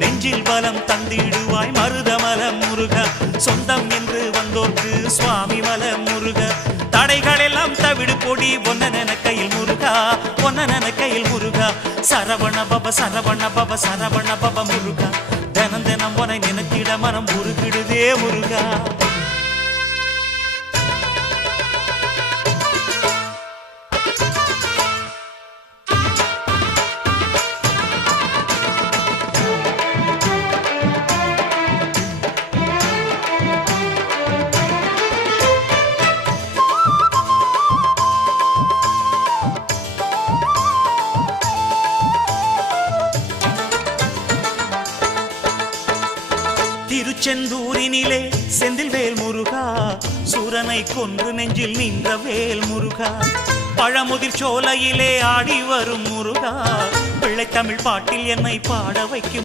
நெஞ்சில் பலம் தந்திடுவாய் மருதமல முருகா சொந்தம் என்று வந்தோர்க்கு சுவாமி மல முருகா தடைகள் எல்லாம் தவிடு பொடி ஒன்னன கையில் முருகா ஒன்னன கையில் முருகா சரவண பப சரவண பப சரவண பப முருகா தினம் தினம் உனை நினைத்திட மனம் உருகிடுதே முருகா திருச்செந்தூரினிலே செந்தில் வேல் முருகா சூரனை கொன்று நெஞ்சில் நின்ற வேல் முருகா பழமுதிர் சோலையிலே ஆடி வரும் முருகா பிள்ளை தமிழ் பாட்டில் என்னை பாட வைக்கும்